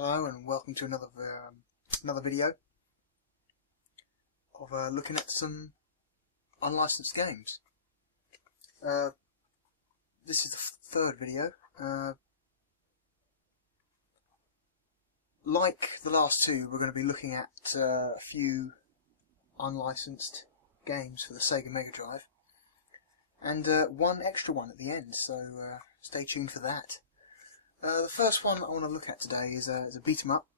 Hello and welcome to another video of looking at some unlicensed games. This is the third video. Like the last two, we're going to be looking at a few unlicensed games for the Sega Mega Drive, and one extra one at the end. So stay tuned for that. The first one I want to look at today is a beat 'em up.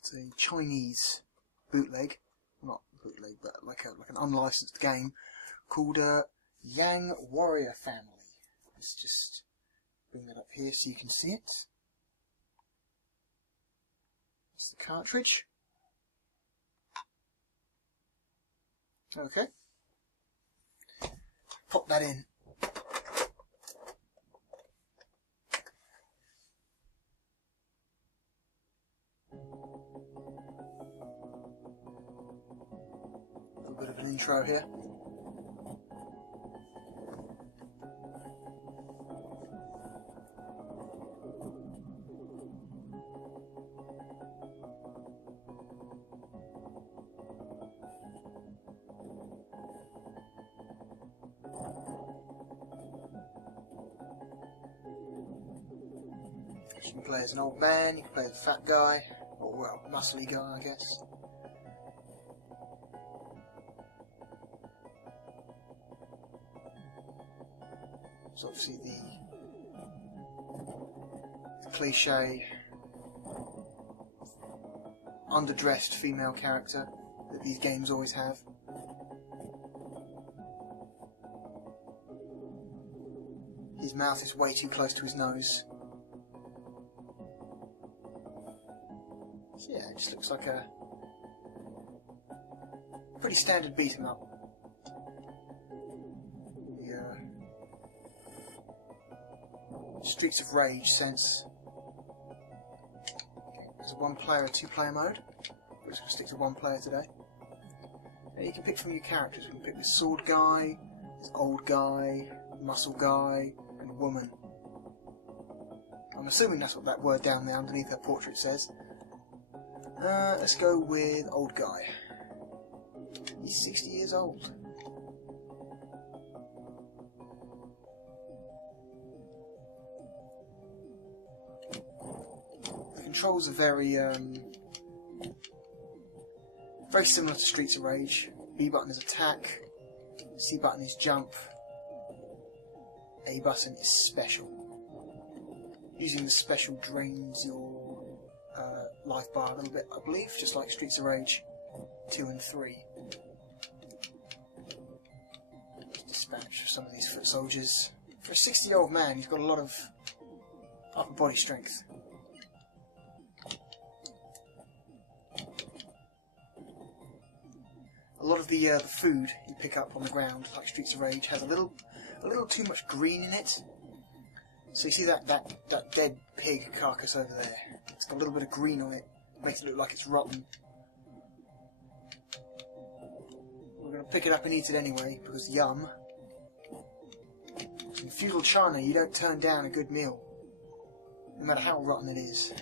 It's a Chinese bootleg, not bootleg, but like an unlicensed game called Yang Warrior Family. Let's just bring that up here so you can see it. That's the cartridge. Okay. Pop that in. A bit of an intro here. You can play as an old man, you can play as a fat guy, or well, muscly guy, I guess. It's obviously the cliche underdressed female character that these games always have. His mouth is way too close to his nose. So yeah, it just looks like a pretty standard beat 'em up. Streets of Rage sense. Okay, there's a one-player and two-player mode. We're just going to stick to one player today. Now you can pick from your characters. You can pick the sword guy, this old guy, muscle guy, and woman. I'm assuming that's what that word down there underneath her portrait says. Let's go with old guy. He's 60 years old. Controls are very similar to Streets of Rage. B button is attack, C button is jump, A button is special. Using the special drains your life bar a little bit, I believe, just like Streets of Rage 2 and 3. Dispatch some of these foot soldiers. For a 60-year-old man, he's got a lot of upper body strength. A lot of the food you pick up on the ground, like Streets of Rage, has a little too much green in it. So you see that dead pig carcass over there? It's got a little bit of green on it. Makes it look like it's rotten. We're going to pick it up and eat it anyway, because yum. In feudal China, you don't turn down a good meal, no matter how rotten it is.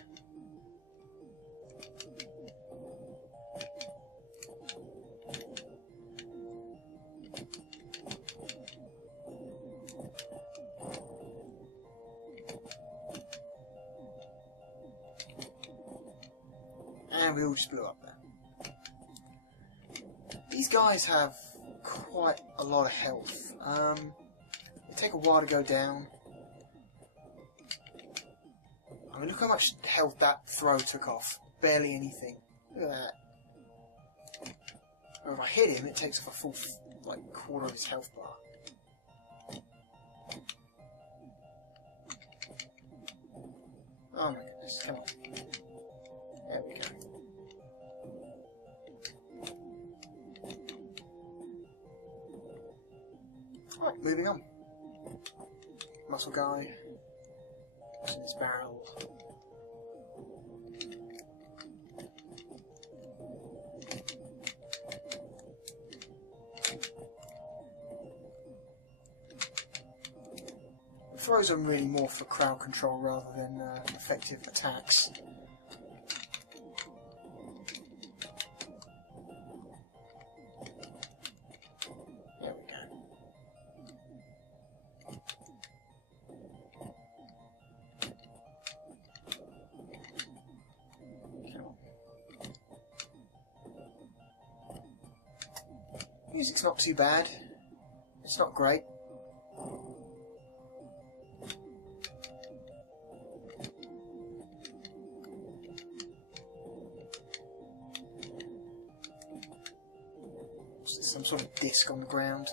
And we all just blew up there. These guys have quite a lot of health. They take a while to go down. I mean, look how much health that throw took off. Barely anything. Look at that. And if I hit him, it takes off a full, like, quarter of his health bar. Oh my goodness, come on. There we go. Right, moving on. Muscle guy. In his barrel. Throws are really more for crowd control rather than effective attacks. Music's not too bad. It's not great. Some sort of disc on the ground.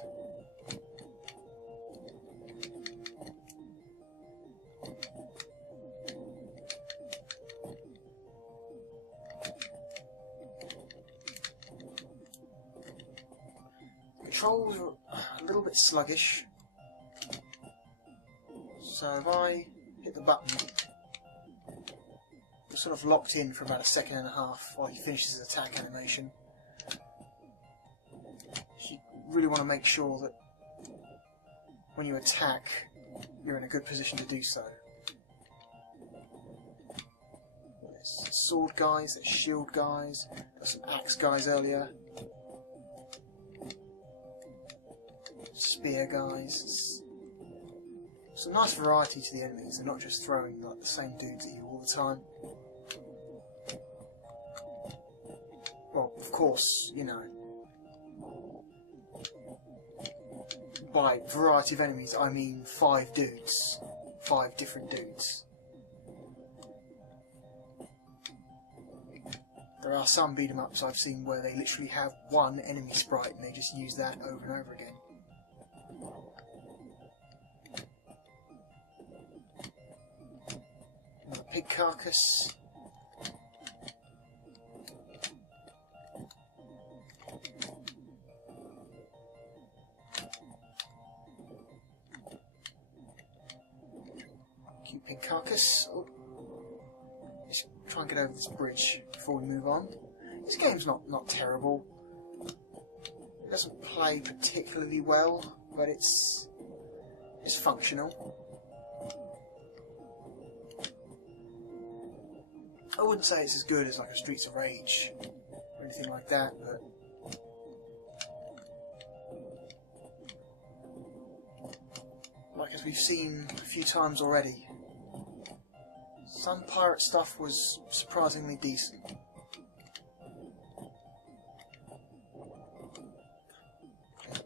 Controls are a little bit sluggish, so if I hit the button, we're sort of locked in for about a second and a half while he finishes his attack animation. You really want to make sure that when you attack, you're in a good position to do so. There's sword guys, there's shield guys, there's some axe guys earlier. Spear guys. It's a nice variety to the enemies. They're not just throwing like the same dudes at you all the time. Well, of course, you know, by variety of enemies I mean 5 dudes. 5 different dudes. There are some beat 'em ups I've seen where they literally have one enemy sprite and they just use that over and over again. Another pig carcass. Cute pig carcass. Oh. Let's try and get over this bridge before we move on. This game's not terrible. It doesn't play particularly well, but it's functional. I wouldn't say it's as good as like a Streets of Rage or anything like that, but like as we've seen a few times already, some pirate stuff was surprisingly decent.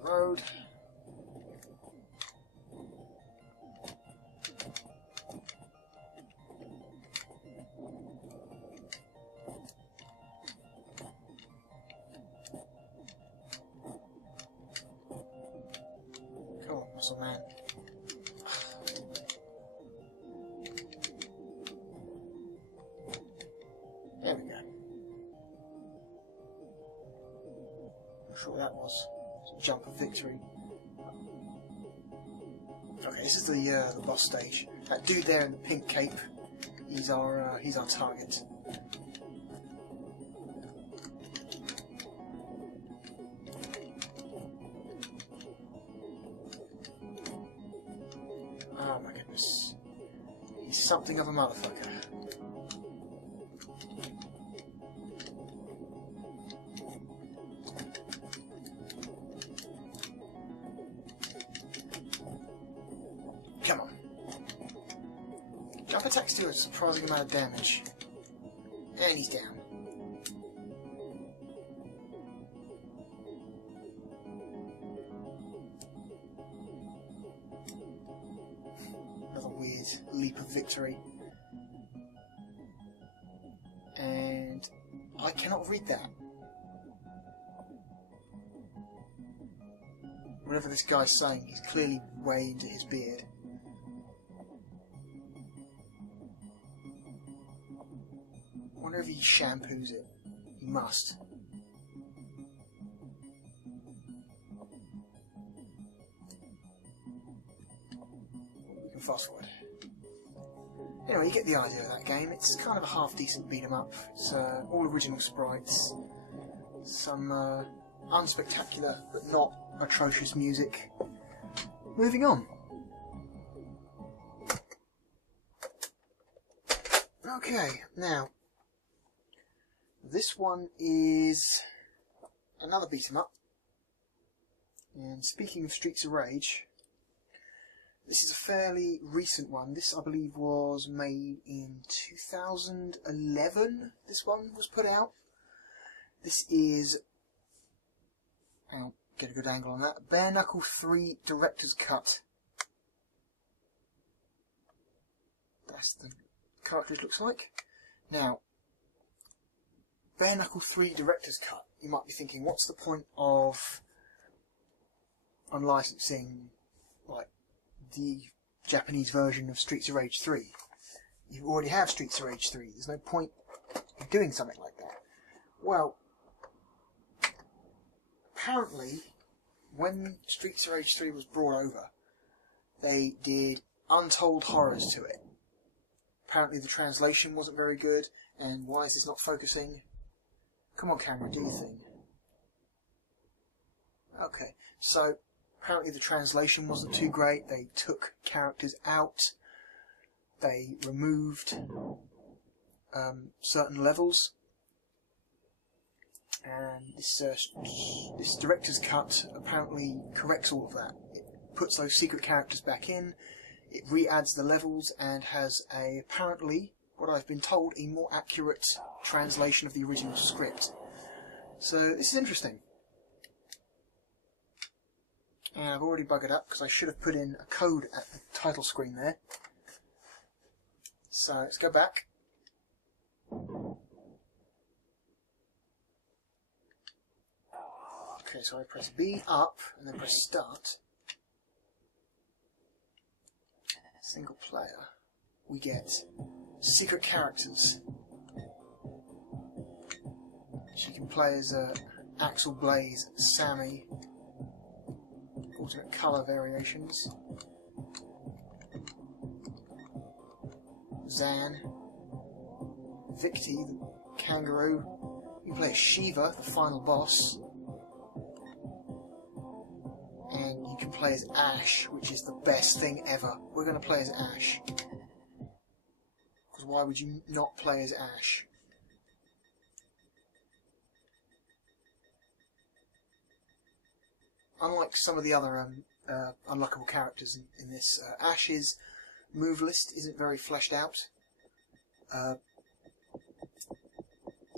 Road. Come on, muscle man. There we go. Not sure what that was. Jump of victory. Okay, this is the boss stage. That dude there in the pink cape, he's our target. Oh my goodness, he's something of a motherfucker. Come on. Jump attacks do a surprising amount of damage. And he's down. Another weird leap of victory. And I cannot read that. Whatever this guy's saying, he's clearly way into his beard. I wonder if he shampoos it. He must. We can fast forward. Anyway, you get the idea of that game. It's kind of a half-decent beat-em-up. It's all original sprites. Some unspectacular, but not atrocious music. Moving on. Okay, now this one is another beat 'em up. And speaking of Streets of Rage, this is a fairly recent one. This, I believe, was made in 2011. This one was put out. This is get a good angle on that. Bare Knuckle 3 Director's Cut. That's the cartridge looks like. Now, Bare Knuckle 3 Director's Cut. You might be thinking, what's the point of unlicensing like the Japanese version of Streets of Rage 3? You already have Streets of Rage 3. There's no point in doing something like that. Well, apparently, when Streets of Rage 3 was brought over, they did untold horrors to it. Apparently the translation wasn't very good, and why is this not focusing? Come on, camera, do your thing. Okay, so apparently the translation wasn't too great. They took characters out. They removed certain levels. And this director's cut apparently corrects all of that. It puts those secret characters back in, it re-adds the levels, and has apparently, what I've been told, a more accurate translation of the original script. So this is interesting. And I've already buggered up because I should have put in a code at the title screen there. So let's go back. Okay, so I press B up and then press start. Single player. We get secret characters. She can play as Axel Blaze, Sammy, alternate colour variations, Zan, Victi, the kangaroo. You can play as Shiva, the final boss. And you can play as Ash, which is the best thing ever. We're going to play as Ash. Because why would you not play as Ash? Unlike some of the other unlockable characters in this, Ash's move list isn't very fleshed out.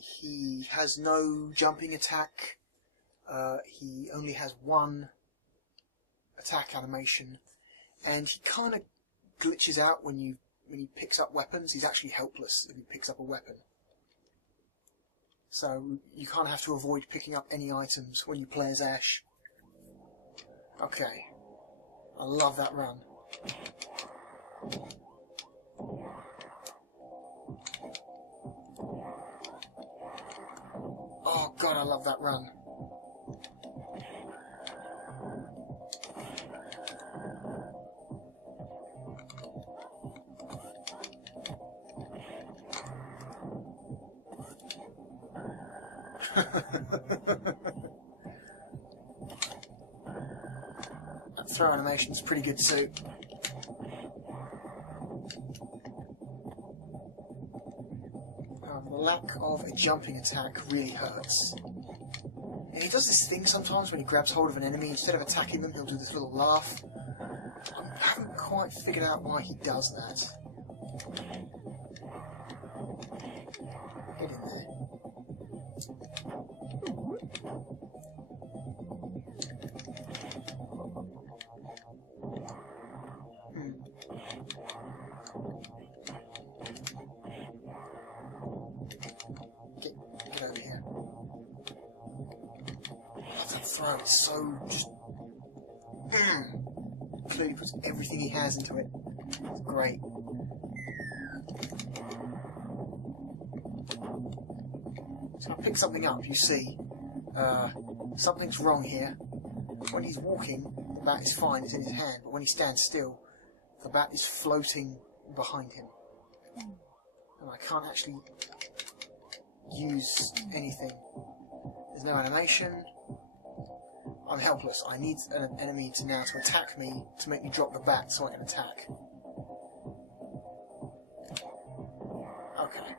He has no jumping attack. He only has one attack animation, and he kind of glitches out when he picks up weapons. He's actually helpless if he picks up a weapon. So you kind of have to avoid picking up any items when you play as Ash. Okay, I love that run. Oh god, I love that run. That throw animation's pretty good too. The lack of a jumping attack really hurts. And he does this thing sometimes when he grabs hold of an enemy, instead of attacking them, he'll do this little laugh. I haven't quite figured out why he does that. Get in there. Get over here. That throw is so just... Clearly puts everything he has into it. It's great. So I pick something up, you see, something's wrong here. When he's walking, the bat is fine, it's in his hand, but when he stands still, the bat is floating behind him. And I can't actually use anything. There's no animation. I'm helpless. I need an enemy to attack me, to make me drop the bat so I can attack. Okay,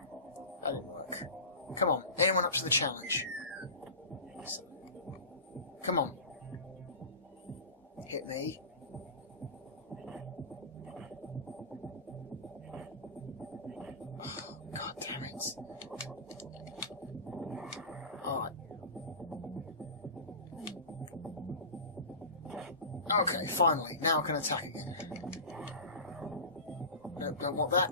that didn't work. Come on, anyone up to the challenge? Come on. Hit me. Oh, God damn it. Oh. finally, now I can attack again. Nope, don't want that.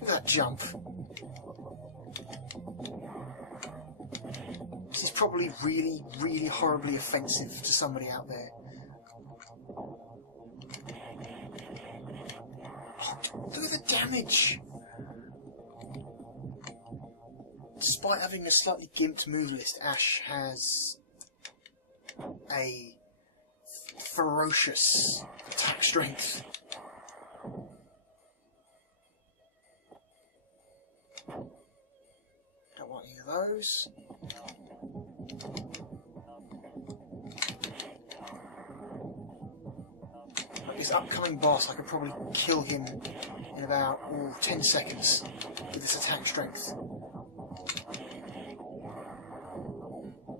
Look at that jump. This is probably really, really horribly offensive to somebody out there. Oh, look at the damage! Despite having a slightly gimped move list, Ash has a ferocious attack strength. Don't want any of those. This upcoming boss, I could probably kill him in about 10 seconds with this attack strength.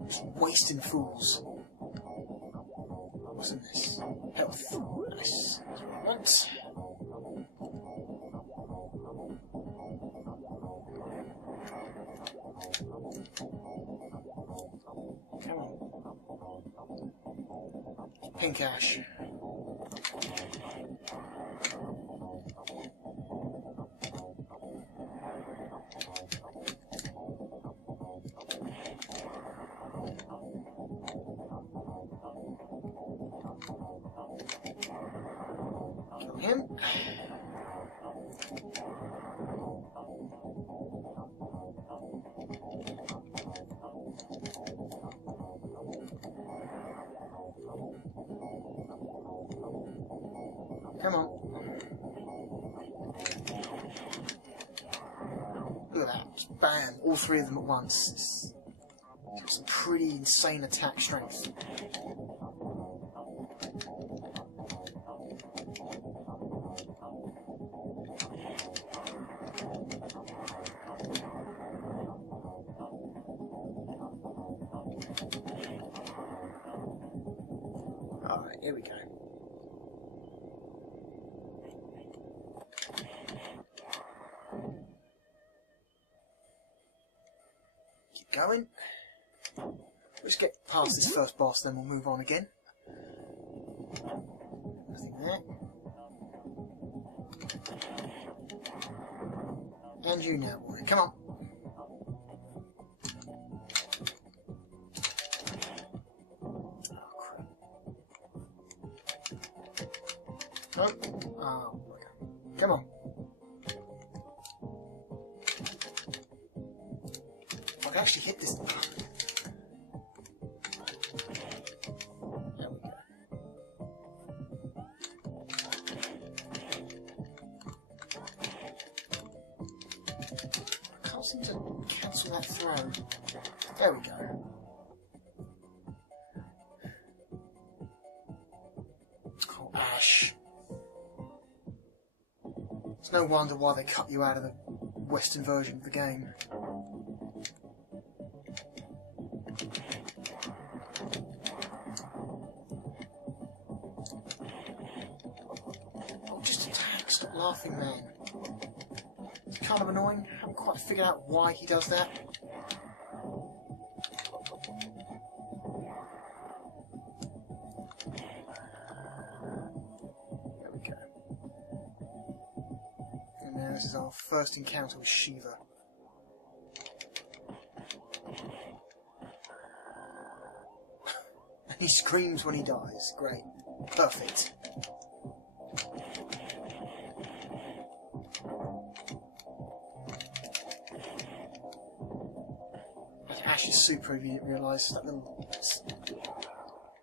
Just wasting fools. What's in this? Health. Nice. That's what I want. Come on. Pink Ash. Kill him. Come on. Look at that. Just bam. All three of them at once. It's some pretty insane attack strength. Alright, here we go. Keep going. Let's get past this first boss, then we'll move on again. Nothing there. And you now, boy. Come on. Oh, crap. Nope. Oh, come on. I can actually hit this. There we go. I can't seem to cancel that throw. There we go. Oh, Ash. It's no wonder why they cut you out of the Western version of the game. Oh, just attack. Stop laughing, man. It's kind of annoying. I haven't quite figured out why he does that. This is our first encounter with Shiva. He screams when he dies. Great. Perfect. That's Ash's super, if you didn't realise. That little...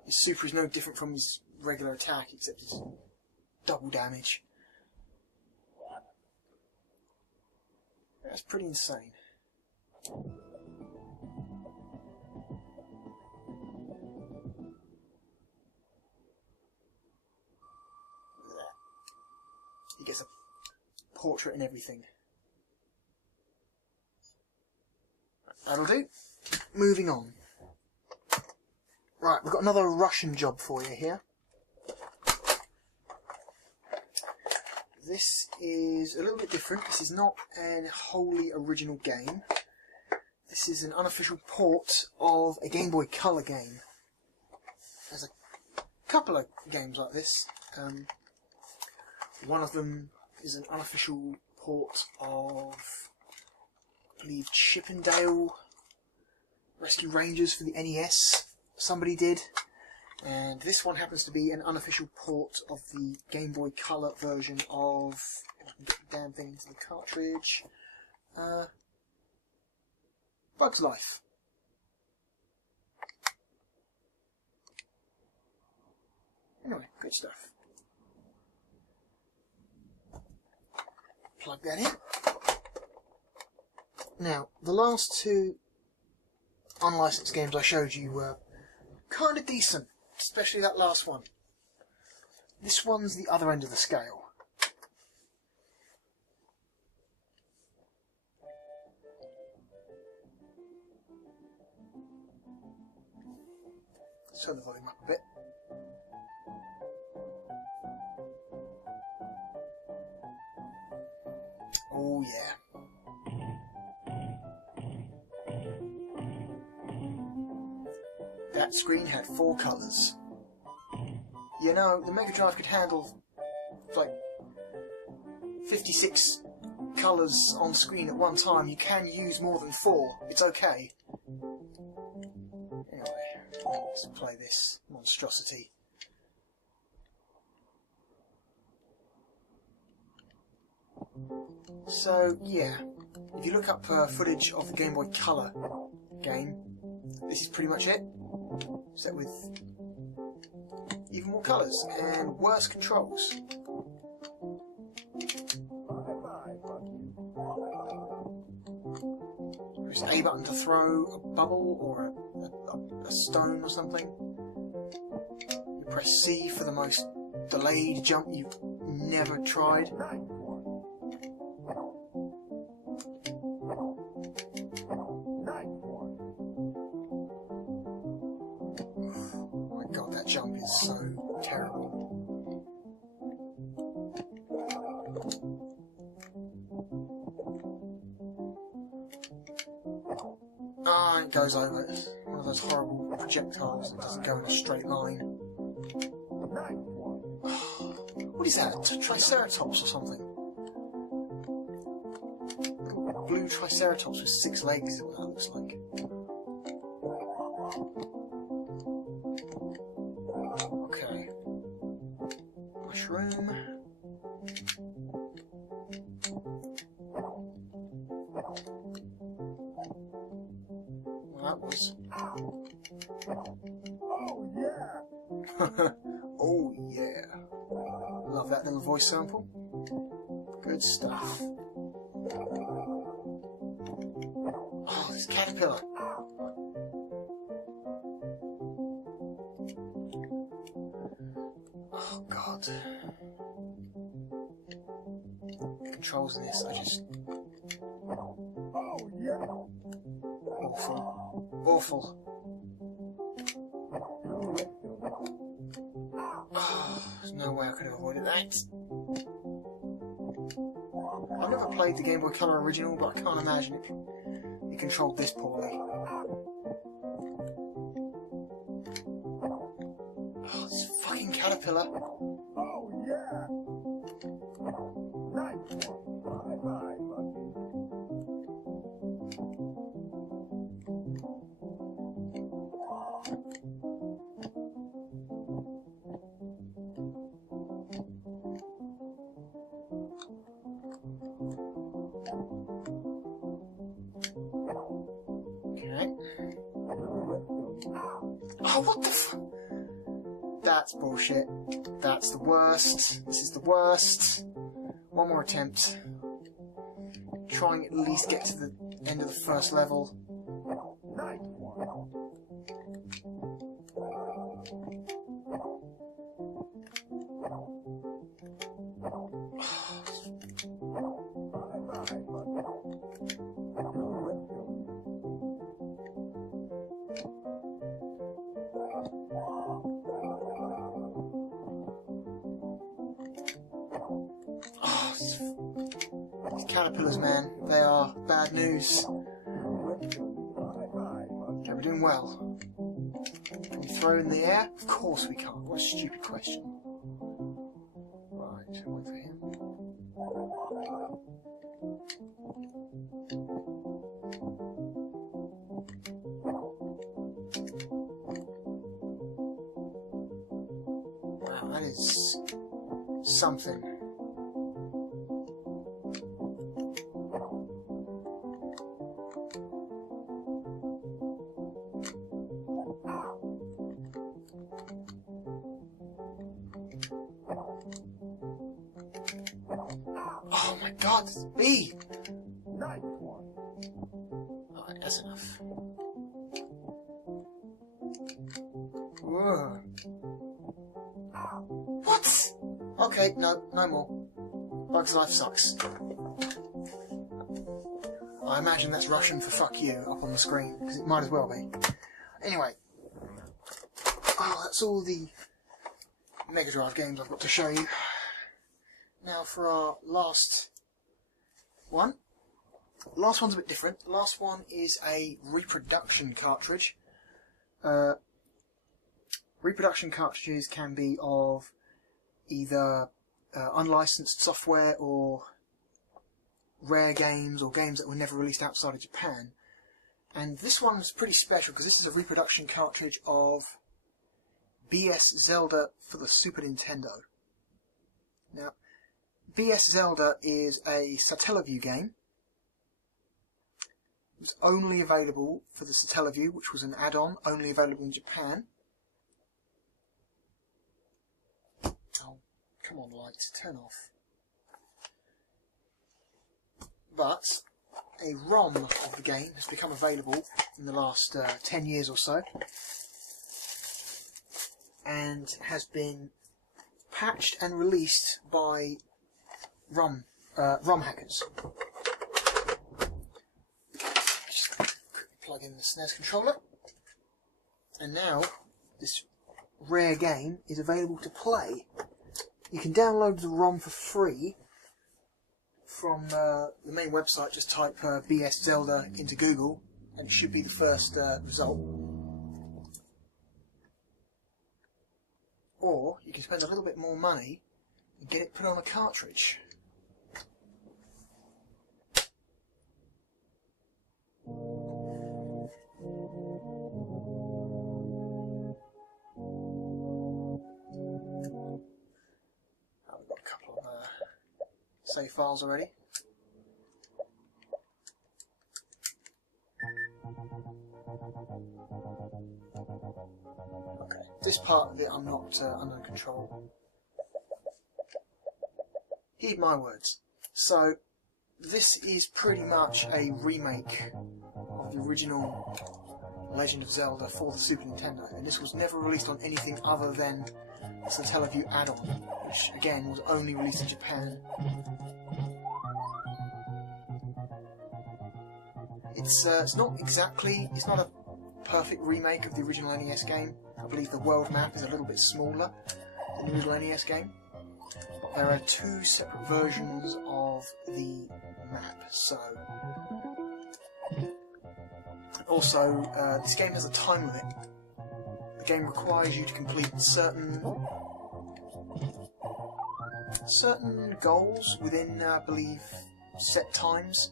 His super is no different from his regular attack, except it's double damage. That's pretty insane. Look at that. He gets a portrait and everything. That'll do. Moving on. Right, we've got another Russian job for you here. This is a little bit different. This is not a wholly original game. This is an unofficial port of a Game Boy Color game. There's a couple of games like this. One of them is an unofficial port of, I believe, Chippendale Rescue Rangers for the NES. Somebody did. And this one happens to be an unofficial port of the Game Boy Color version of, if I can get the damn thing into the cartridge, Bug's Life. Anyway, good stuff. Plug that in. Now, the last two unlicensed games I showed you were kind of decent, especially that last one. This one's the other end of the scale. Let's turn the volume up a bit. Oh yeah. That screen had 4 colours. You know, the Mega Drive could handle like 56 colours on screen at one time. You can use more than 4. It's okay. Anyway, let's play this monstrosity. So, yeah, if you look up footage of the Game Boy Color game, this is pretty much it, except with even more colours and worse controls. Press A button to throw a bubble or a stone or something. You press C for the most delayed jump you've never tried. God, that jump is so terrible. Ah, it goes over. It's one of those horrible projectiles that doesn't go in a straight line. What is that? Triceratops or something? A blue Triceratops with 6 legs is what that looks like. Okay. Mushroom. Well, that was... Oh, yeah! Oh, yeah. Love that little voice sample. Good stuff. Oh, this caterpillar. Oh, God. The controls in this are just... Oh, yeah. Awful. Awful. Oh, there's no way I could have avoided that. I've never played the Game Boy Color original, but I can't imagine it controlled this poorly. Oh, this fucking caterpillar. Oh, yeah. Nice one. Bye-bye, okay. Oh, what the f... That's bullshit. That's the worst. This is the worst. One more attempt. Trying at least get to the end of the first level. These caterpillars, man, they are bad news. doing well. Can we throw in the air? Of course we can't. What a stupid question. Right, wait for him. Wow, that is something. Oh my god, it's B! Nice one. Alright, that's enough. Whoa. What? Okay, no more. Bug's life sucks. I imagine that's Russian for fuck you up on the screen, because it might as well be. Anyway. Oh, that's all the Mega Drive games I've got to show you. Now for our last one. The last one's a bit different. The last one is a reproduction cartridge. Reproduction cartridges can be of either unlicensed software or rare games or games that were never released outside of Japan. And this one's pretty special because this is a reproduction cartridge of BS Zelda for the Super Nintendo. Now, BS Zelda is a Satellaview game. It was only available for the Satellaview, which was an add-on, only available in Japan. Oh, come on, lights, turn off. But a ROM of the game has become available in the last 10 years or so, and has been patched and released by ROM hackers. Just plug in the SNES controller, and now this rare game is available to play. You can download the ROM for free from the main website. Just type BS Zelda into Google, and it should be the first result. Or you can spend a little bit more money and get it put on a cartridge. We've got a couple of save files already. Okay, this part of it I'm not under control. Heed my words. So, this is pretty much a remake of the original Legend of Zelda for the Super Nintendo, and this was never released on anything other than the Satellaview add-on, which again was only released in Japan. It's not a perfect remake of the original NES game. I believe the world map is a little bit smaller than the original NES game. There are two separate versions of the map, so... Also, this game has a time limit. The game requires you to complete certain goals within, I believe, set times.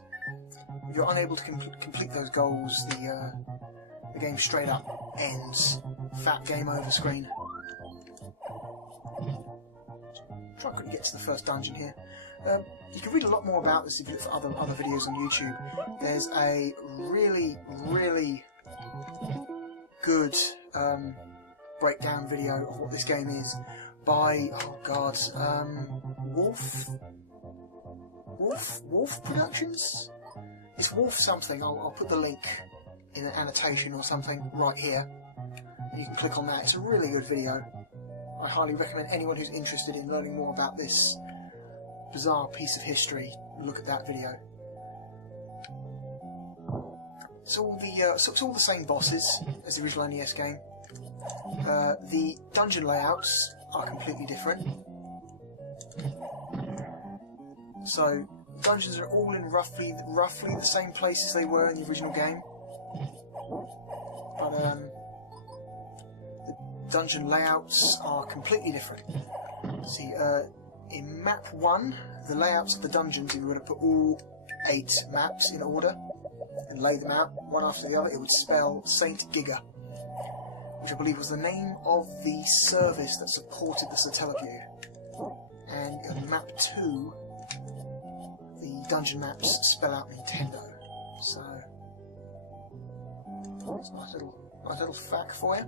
If you're unable to complete those goals, the game straight up ends. Fat game over screen. Try and quickly get to the first dungeon here. You can read a lot more about this if you look for other videos on YouTube. There's a really, really good breakdown video of what this game is by, oh god, Wolf Productions? It's Wolf something. I'll put the link in an annotation or something right here. You can click on that. It's a really good video. I highly recommend anyone who's interested in learning more about this bizarre piece of history, look at that video. It's all the same bosses as the original NES game. The dungeon layouts are completely different. So dungeons are all in roughly the same places they were in the original game. but the dungeon layouts are completely different. See, in map 1, the layouts of the dungeons, if you were to put all 8 maps in order and lay them out one after the other, it would spell Saint Giga, which I believe was the name of the service that supported the Satellaview. And in map 2, the dungeon maps spell out Nintendo. So, that's a nice little fact for you.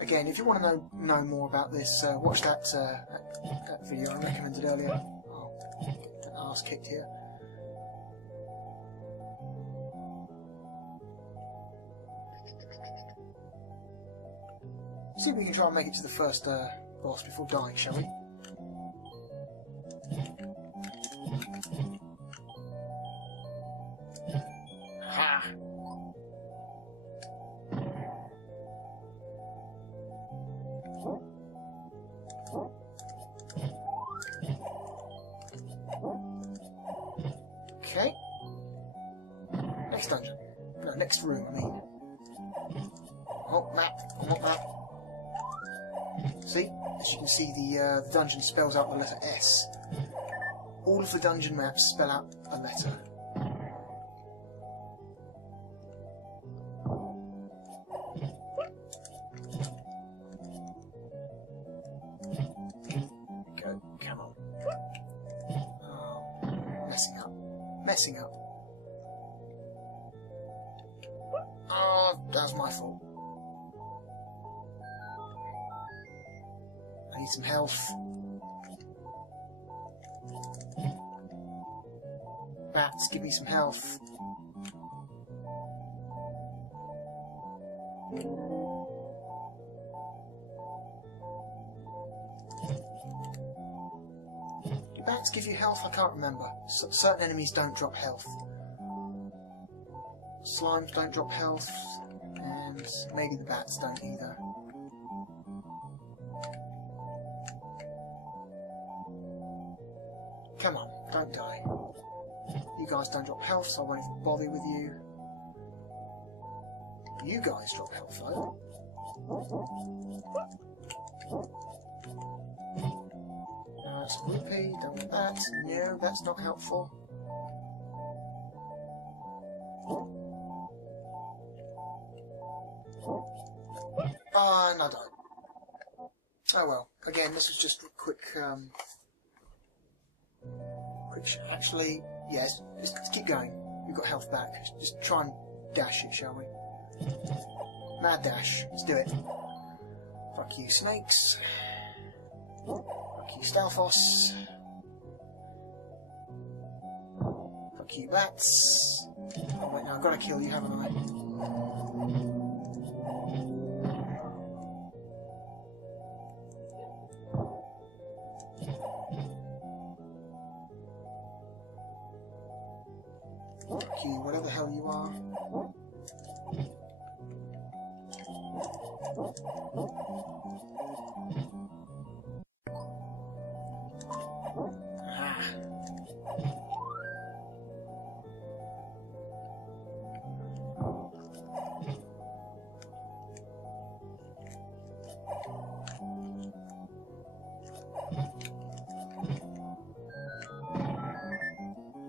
Again, if you want to know more about this, watch that video I recommended earlier. Oh, get my arse kicked here. See if we can try and make it to the first boss before dying, shall we? Ha! Okay. Next dungeon. No, next room, I mean. Oh, map. I want that. See? As you can see, the dungeon spells out the letter S. All of the dungeon maps spell out a letter. Go, come on. Oh, messing up. Messing up. Oh, that was my fault. I need some health. Bats, give me some health. Do bats give you health? I can't remember. Certain enemies don't drop health. Slimes don't drop health, and maybe the bats don't either. Come on, don't die. You guys don't drop health, so I won't even bother with you. You guys drop health, though. That's a rupee, done with that. No, that's not helpful. Ah, and I died. Oh well. Again, this was just a quick actually, yes, just keep going. We've got health back. Just try and dash it, shall we? Mad dash. Let's do it. Fuck you, snakes. Fuck you, Stalfos. Fuck you, bats. Oh wait, no, I've got to kill you, haven't I? Fuck you, whatever the hell you are. Ah.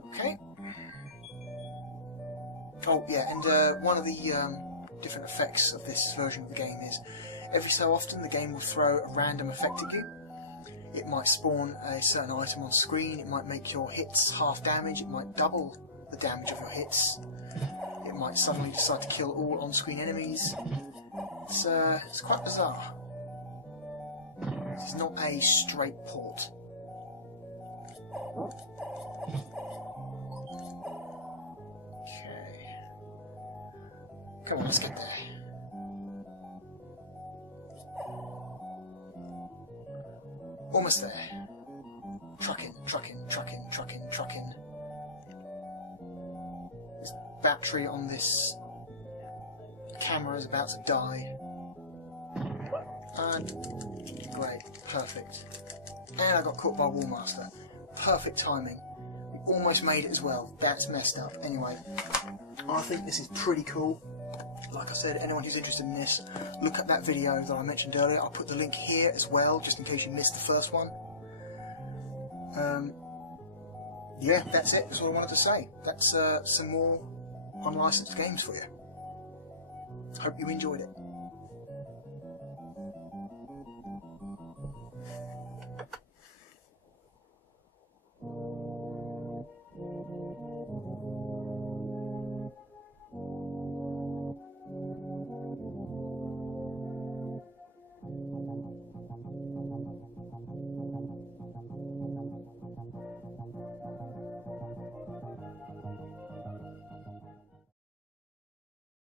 Okay. Oh yeah, and one of the different effects of this version of the game is every so often the game will throw a random effect at you. It might spawn a certain item on screen, it might make your hits half damage, it might double the damage of your hits, it might suddenly decide to kill all on-screen enemies. It's quite bizarre. This is not a straight port. Come on, let's get there. Almost there. Trucking, trucking, trucking, trucking, trucking. This battery on this camera is about to die. And great, perfect. And I got caught by Wallmaster. Perfect timing. We almost made it as well. That's messed up. Anyway, I think this is pretty cool. Like I said, anyone who's interested in this, look at that video that I mentioned earlier. I'll put the link here as well, just in case you missed the first one. Yeah, that's it. That's what I wanted to say. That's some more unlicensed games for you. Hope you enjoyed it.